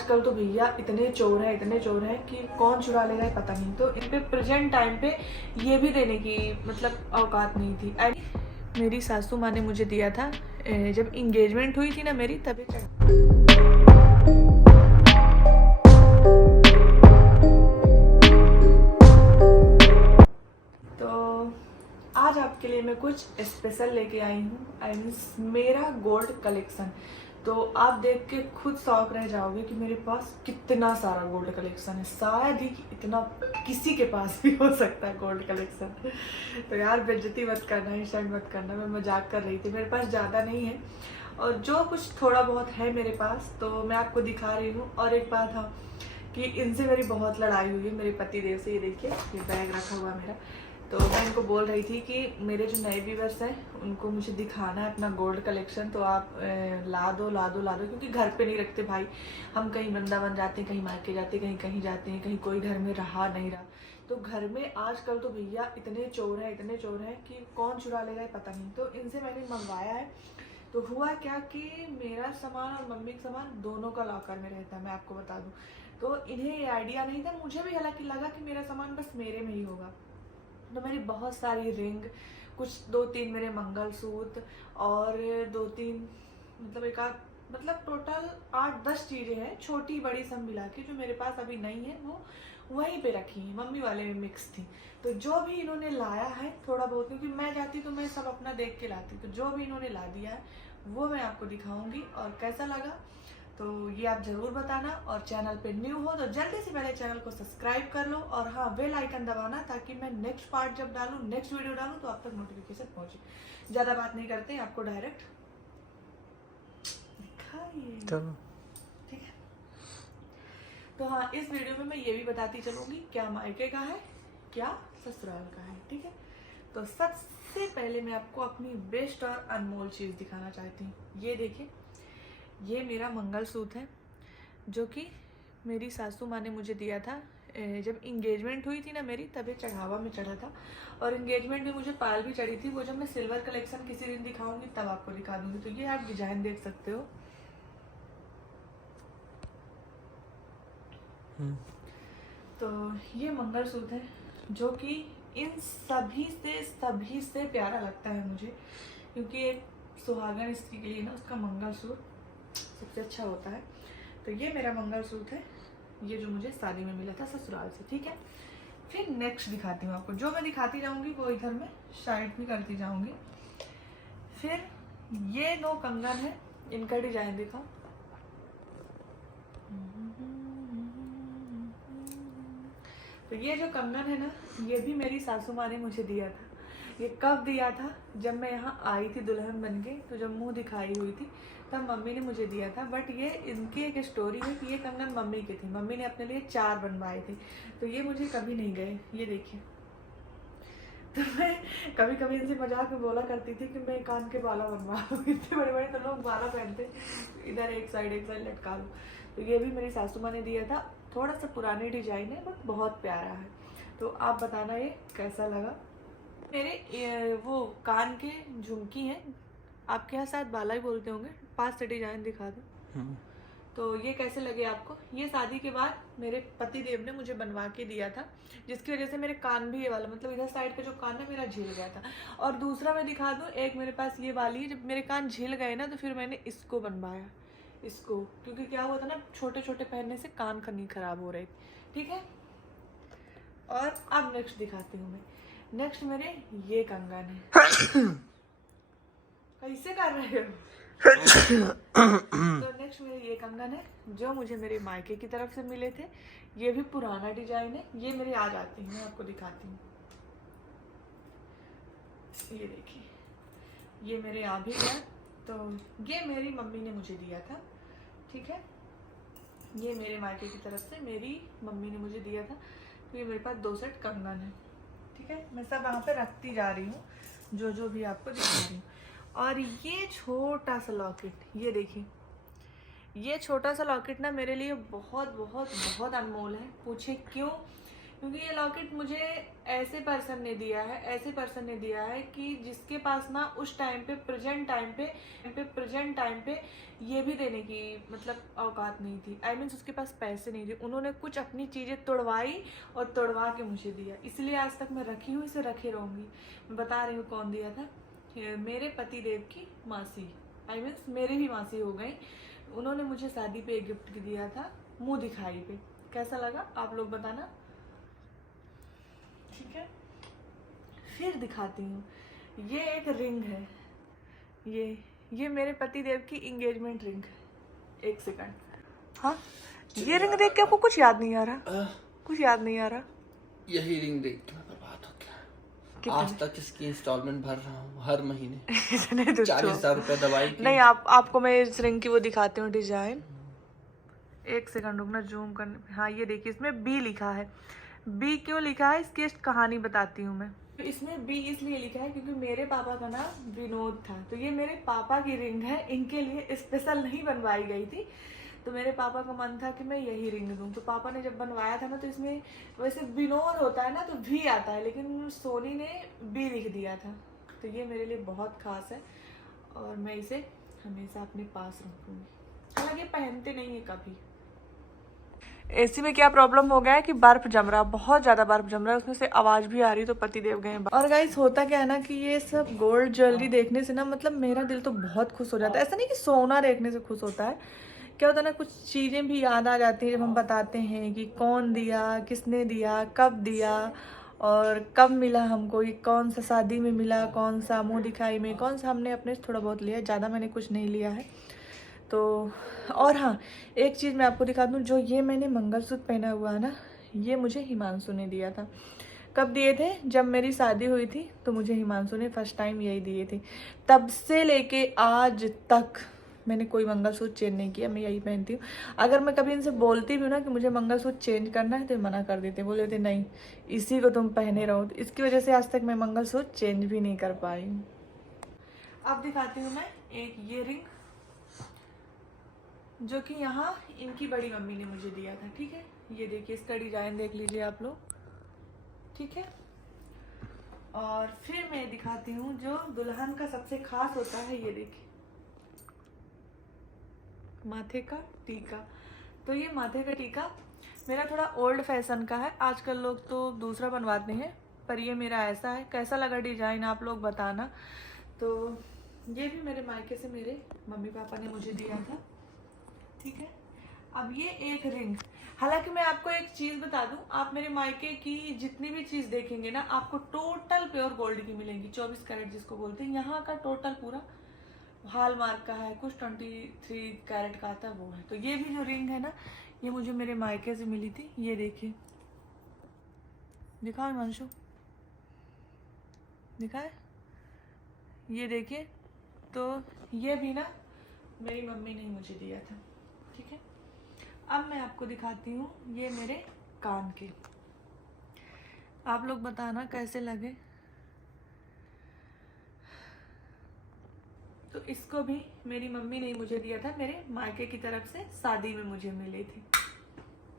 आजकल तो भैया इतने चोर हैं कि कौन चुरा ले रहा है पता नहीं। तो इन पे प्रेजेंट टाइम पे ये भी देने की मतलब औकात नहीं थी। मेरी सासू माँ ने मुझे दिया था जब इंगेजमेंट हुई थी ना मेरी, तभी तो आज आपके लिए मैं कुछ स्पेशल लेके आई हूँ। आई मीन्स मेरा गोल्ड कलेक्शन। तो आप देख के खुद शौक रह जाओगे कि मेरे पास कितना सारा गोल्ड कलेक्शन है। शायद ही इतना किसी के पास भी हो सकता है गोल्ड कलेक्शन। तो यार बेइज्जती मत करना, इंसल्ट मत करना, मैं मजाक कर रही थी। मेरे पास ज़्यादा नहीं है और जो कुछ थोड़ा बहुत है मेरे पास तो मैं आपको दिखा रही हूँ। और एक बात हाँ कि इनसे मेरी बहुत लड़ाई हुई है मेरे पति देव से। ये देखिए ये बैग रखा हुआ मेरा। तो मैं इनको बोल रही थी कि मेरे जो नए व्यूअर्स हैं उनको मुझे दिखाना है अपना गोल्ड कलेक्शन, तो आप ला दो क्योंकि घर पे नहीं रखते भाई। हम कहीं वृंदावन जाते हैं, कहीं मायके जाते हैं, कहीं जाते हैं, कहीं कोई घर में रहा नहीं रहा। तो घर में आजकल तो भैया इतने चोर हैं कि कौन चुरा ले रहा है पता नहीं। तो इनसे मैंने मंगवाया है। तो हुआ क्या कि मेरा सामान और मम्मी का सामान दोनों का लॉकर में रहता है, मैं आपको बता दूं। तो इन्हें ये आइडिया नहीं था, मुझे भी हालांकि लगा कि मेरा सामान बस मेरे में ही होगा। तो मेरी बहुत सारी रिंग, कुछ 2-3 मेरे मंगलसूत्र और 2-3 मतलब एक आध मतलब टोटल 8-10 चीज़ें हैं, छोटी बड़ी सब मिला के, जो मेरे पास अभी नहीं है वो वहीं पे रखी है, मम्मी वाले में मिक्स थी। तो जो भी इन्होंने लाया है थोड़ा बहुत, क्योंकि मैं जाती तो मैं सब अपना देख के लाती, तो जो भी इन्होंने ला दिया है वो मैं आपको दिखाऊंगी। और कैसा लगा तो ये आप ज़रूर बताना। और चैनल पे न्यू हो तो जल्दी से पहले चैनल को सब्सक्राइब कर लो और हाँ बेल आइकन दबाना, ताकि मैं नेक्स्ट पार्ट जब डालूँ, नेक्स्ट वीडियो डालूँ तो आप तक नोटिफिकेशन पहुँचे। ज़्यादा बात नहीं करते, आपको डायरेक्ट दिखाइए, ठीक है। तो हाँ इस वीडियो में मैं ये भी बताती चलूँगी क्या मायके का है क्या ससुराल का है, ठीक है। तो सबसे पहले मैं आपको अपनी बेस्ट और अनमोल चीज़ दिखाना चाहती हूँ। ये देखिए, ये मेरा मंगलसूत्र है जो कि मेरी सासू माँ ने मुझे दिया था जब इंगेजमेंट हुई थी ना मेरी, तभी चढ़ावा में चढ़ा था। और इंगेजमेंट में मुझे पायल भी चढ़ी थी। वो जब मैं सिल्वर कलेक्शन किसी दिन दिखाऊंगी तब आपको दिखा दूंगी। तो ये आप डिजाइन देख सकते हो। तो ये मंगलसूत्र है जो कि इन सभी से प्यारा लगता है मुझे, क्योंकि एक सुहागन स्त्री के लिए ना उसका मंगलसूत्र सबसे अच्छा होता है। तो ये मेरा मंगलसूत्र है, ये जो मुझे शादी में मिला था ससुराल से, ठीक है। फिर नेक्स्ट दिखाती हूँ आपको, जो मैं दिखाती जाऊंगी वो इधर में साइड भी करती जाऊंगी। फिर ये 2 कंगन है, इनका डिजाइन दिखाओ। तो ये जो कंगन है ना, ये भी मेरी सासू माँ ने मुझे दिया था। ये कब दिया था, जब मैं यहाँ आई थी दुल्हन बन के, तो जब मुंह दिखाई हुई थी तब मम्मी ने मुझे दिया था। बट ये इनकी एक स्टोरी है कि ये कंगन मम्मी की थी, मम्मी ने अपने लिए 4 बनवाए थे। तो ये मुझे कभी नहीं गए, ये देखिए। तो मैं कभी कभी इनसे मजाक में बोला करती थी कि मैं कान के बाला बनवा लूँ, इतने बड़े बड़े तो लोग बाला पहनते, इधर एक साइड लटका लूँ। तो ये भी मेरी सासू माँ ने दिया था। थोड़ा सा पुरानी डिजाइन है बट बहुत प्यारा है। तो आप बताना ये कैसा लगा। मेरे वो कान के झुमकी हैं, आपके यहाँ शायद बाला ही बोलते होंगे, पास से डिजाइन दिखा दो। तो ये कैसे लगे आपको। ये शादी के बाद मेरे पति देव ने मुझे बनवा के दिया था, जिसकी वजह से मेरे कान भी ये वाला मतलब इधर साइड का जो कान है मेरा झिल गया था। और दूसरा मैं दिखा दूँ, एक मेरे पास ये वाली है, जब मेरे कान झिल गए ना तो फिर मैंने इसको बनवाया, इसको, क्योंकि क्या हुआ था ना छोटे छोटे पहनने से कान नहीं खराब हो रहे, ठीक है। और अब नेक्स्ट दिखाती हूँ मैं। नेक्स्ट मेरे ये कंगन है। कैसे कर रहे हो। तो नेक्स्ट मेरे ये कंगन है जो मुझे मेरे मायके की तरफ से मिले थे। ये भी पुराना डिजाइन है, ये मेरे आ जाती है, मैं आपको दिखाती हूँ। ये देखिए, ये मेरे आ भी गया। तो ये मेरी मम्मी ने मुझे दिया था, ठीक है। ये मेरे मायके की तरफ से मेरी मम्मी ने मुझे दिया था। तो ये मेरे पास 2 सेट कंगन है, ठीक है। मैं सब वहाँ पे रखती जा रही हूँ, जो भी आपको दिखा रही हूँ। और ये छोटा सा लॉकेट, ये देखिए, ये छोटा सा लॉकेट ना मेरे लिए बहुत बहुत बहुत अनमोल है। पूछे क्यों, क्योंकि ये लॉकेट मुझे ऐसे पर्सन ने दिया है कि जिसके पास ना उस टाइम पे प्रेजेंट टाइम पे ये भी देने की मतलब औकात नहीं थी। आई मीन्स उसके पास पैसे नहीं थे। उन्होंने कुछ अपनी चीज़ें तोड़वाई और तोड़वा के मुझे दिया, इसलिए आज तक मैं रखी हूँ, इसे रखे रहूँगी। मैं बता रही हूँ कौन दिया था। मेरे पति देव की मासी, आई मीन्स मेरी भी मासी हो गई। उन्होंने मुझे शादी पे एक गिफ्ट दिया था, मुंह दिखाई पे। कैसा लगा आप लोग बताना, ठीक है। फिर दिखाती हूँ, ये एक रिंग है, ये मेरे पति देव की एंगेजमेंट रिंग है। एक सेकंड, हाँ ये रिंग देख के आपको कुछ याद नहीं आ रहा? कुछ याद नहीं आ रहा? यही रिंग देख के मैं बर्बाद हो गया। आज तक इसकी इंस्टॉलमेंट भर रहा हूँ हर महीने। 40,000 रुपए दवाई की। नहीं, आपको मैं इस रिंग की वो दिखाती हूँ डिजाइन। एक सेकंड रुकना, जूम करने। हाँ ये देखिए, इसमें बी लिखा है। बी क्यों लिखा है इसकी कहानी बताती हूँ मैं। इसमें बी इसलिए लिखा है क्योंकि मेरे पापा का नाम विनोद था, तो ये मेरे पापा की रिंग है, इनके लिए स्पेशल नहीं बनवाई गई थी। तो मेरे पापा का मन था कि मैं यही रिंग दूँ। तो पापा ने जब बनवाया था ना, तो इसमें वैसे विनोद होता है ना तो भी आता है, लेकिन सोनी ने बी लिख दिया था। तो ये मेरे लिए बहुत खास है और मैं इसे हमेशा अपने पास रखूँगी। हालांकि पहनते नहीं है कभी। एसी में क्या प्रॉब्लम हो गया है कि बर्फ जम रहा, बहुत ज्यादा बर्फ जम रहा है, उसमें से आवाज भी आ रही, तो पति देव गए। और गाइस होता क्या है ना कि ये सब गोल्ड ज्वेलरी देखने से ना मतलब मेरा दिल तो बहुत खुश हो जाता है। ऐसा नहीं कि सोना देखने से खुश होता है, क्या होता है ना, कुछ चीजें भी याद आ जाती हैं जब हम बताते हैं कि कौन दिया, किसने दिया, कब दिया और कब मिला हमको, ये कौन सा शादी में मिला, कौन सा मुँह दिखाई में, कौन सा हमने अपने से थोड़ा बहुत लिया, ज़्यादा मैंने कुछ नहीं लिया है। तो और हाँ, एक चीज़ मैं आपको दिखा दूँ, जो ये मैंने मंगलसूत्र पहना हुआ है ना, ये मुझे हिमांशु ने दिया था। कब दिए थे? जब मेरी शादी हुई थी तो मुझे हिमांशु ने फर्स्ट टाइम यही दिए थे। तब से लेके आज तक मैंने कोई मंगलसूत्र चेंज नहीं किया, मैं यही पहनती हूँ। अगर मैं कभी इनसे बोलती भी हूँ ना कि मुझे मंगलसूत्र चेंज करना है, तो मना कर देते, बोले थे नहीं इसी को तुम पहने रहो। तो इसकी वजह से आज तक मैं मंगलसूत्र चेंज भी नहीं कर पाई हूँ। अब दिखाती हूँ मैं एक ये रिंग, जो कि यहाँ इनकी बड़ी मम्मी ने मुझे दिया था, ठीक है। ये देखिए, इसका डिजाइन देख लीजिए आप लोग, ठीक है। और फिर मैं दिखाती हूँ जो दुल्हन का सबसे खास होता है, ये देखिए माथे का टीका। तो ये माथे का टीका मेरा थोड़ा ओल्ड फैशन का है, आजकल लोग तो दूसरा बनवाते हैं, पर ये मेरा ऐसा है। कैसा लगा डिजाइन आप लोग बताना। तो ये भी मेरे मायके से मेरे मम्मी पापा ने मुझे दिया था, ठीक है। अब ये एक रिंग, हालांकि मैं आपको एक चीज बता दूं, आप मेरे मायके की जितनी भी चीज देखेंगे ना, आपको टोटल प्योर गोल्ड की मिलेंगी, 24 कैरेट जिसको बोलते हैं। यहाँ का टोटल पूरा हॉलमार्क का है, कुछ 23 कैरेट का आता है वो है। तो ये भी जो रिंग है ना, ये मुझे मेरे मायके से मिली थी। ये देखिए, दिखाओ हिमांशु, दिखाए, ये देखिए। तो ये भी ना मेरी मम्मी ने ही मुझे दिया था, ठीक है। अब मैं आपको दिखाती हूँ ये मेरे कान के, आप लोग बताना कैसे लगे। तो इसको भी मेरी मम्मी ने ही मुझे दिया था, मेरे मायके की तरफ से शादी में मुझे मिले थे।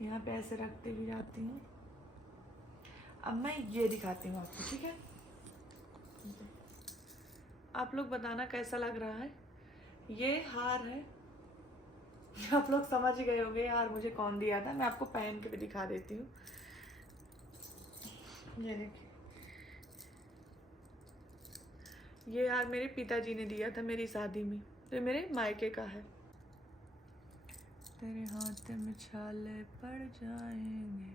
यहाँ पे ऐसे रखते भी जाती हूँ। अब मैं ये दिखाती हूँ आपको, ठीक है। आप लोग बताना कैसा लग रहा है। ये हार है, आप लोग समझ गए होंगे यार मुझे कौन दिया था। मैं आपको पहन के भी दिखा देती हूँ। ये देखिए, ये हार मेरे पिताजी ने दिया था मेरी शादी में, तो मेरे मायके का है। तेरे हाथ में छाले पड़ जाएंगे।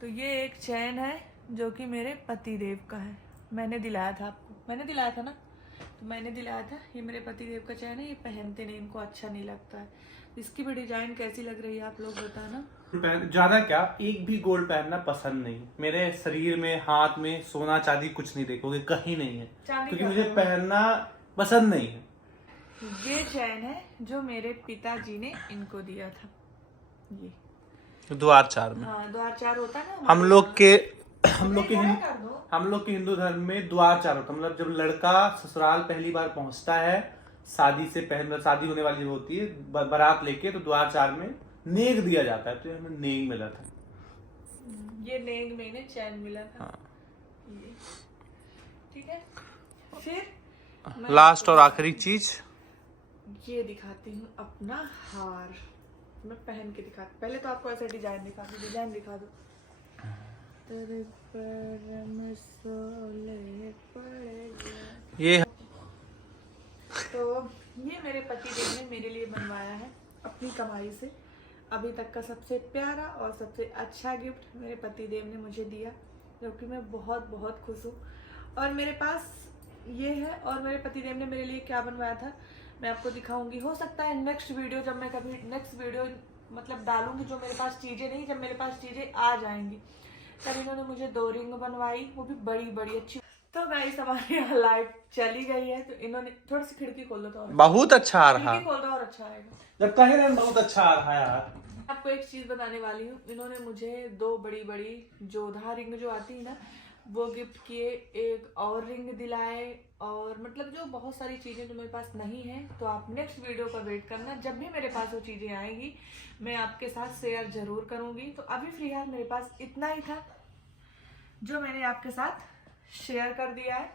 तो ये एक चैन है जो कि मेरे पति देव का है, मैंने दिलाया था आपको, मैंने दिलाया था ना, तो मैंने दिलाया था। ये मेरे पति देव का चैन है, ये पहनते नहीं, इनको अच्छा नहीं लगता है। इसकी भी डिजाइन कैसी लग रही है आप लोग बताना। ज्यादा क्या, एक भी गोल्ड पहनना पसंद नहीं। मेरे शरीर में, हाथ में सोना चांदी कुछ नहीं देखोगे, कहीं नहीं है, क्योंकि मुझे पहनना पसंद नहीं है। ये चैन है जो मेरे पिताजी ने इनको दिया था। ये द्वार चार में, हाँ द्वार चार होता है ना हम लोग के हिंदू धर्म में द्वार चार होता है। मतलब जब लड़का ससुराल पहली बार पहुंचता है, शादी से पहले, शादी होने वाली होती है, बारात लेके, तो द्वार चार में नेग दिया जाता है। तो हमें नेग मिला था, ये नेंग में इन्हें चैन मिला था। ये ठीक है। फिर मैं लास्ट और आखिरी चीज ये दिखाती हूँ अपना हार। मैं पहन के दिखाती, पहले तो आपको ऐसे डिजाइन दिखा दो, डिजाइन दिखा दो। तेरे पैर में सोले पड़े। ये तो ये मेरे पतिदेव ने मेरे लिए बनवाया है अपनी कमाई से। अभी तक का सबसे प्यारा और सबसे अच्छा गिफ्ट मेरे पतिदेव ने मुझे दिया, जो कि मैं बहुत बहुत खुश हूँ। और मेरे पास ये है, और मेरे पतिदेव ने मेरे लिए क्या बनवाया था मैं आपको दिखाऊंगी। हो सकता है नेक्स्ट वीडियो, जब मैं कभी नेक्स्ट वीडियो मतलब डालूंगी, जो मेरे पास चीज़ें नहीं, जब मेरे पास चीज़ें आ जाएंगी, तब इन्होंने मुझे 2 रिंग बनवाई, वो भी बड़ी बड़ी अच्छी। तो गाइस हमारे यहाँ लाइट चली गई है, तो इन्होंने थोड़ी सी खिड़की खोल दो तो बहुत अच्छा आ रहा, खिड़की खोल दो और अच्छा आएगा। जब कह रहे हैं बहुत अच्छा आ रहा है यार। आपको एक चीज बताने वाली हूँ, इन्होंने मुझे 2 बड़ी बड़ी जोधा रिंग जो आती है ना, वो गिफ्ट किए, एक और रिंग दिलाए, और मतलब जो बहुत सारी चीजें जो मेरे पास नहीं है। तो आप नेक्स्ट वीडियो का वेट करना, जब भी मेरे पास वो चीजें आएंगी मैं आपके साथ शेयर जरूर करूंगी। तो अभी फिलहाल मेरे पास इतना ही था जो मैंने आपके साथ शेयर कर दिया है।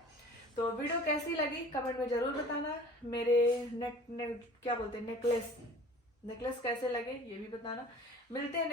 तो वीडियो कैसी लगी कमेंट में जरूर बताना। मेरे क्या बोलते हैं नेकलेस कैसे लगे ये भी बताना। मिलते हैं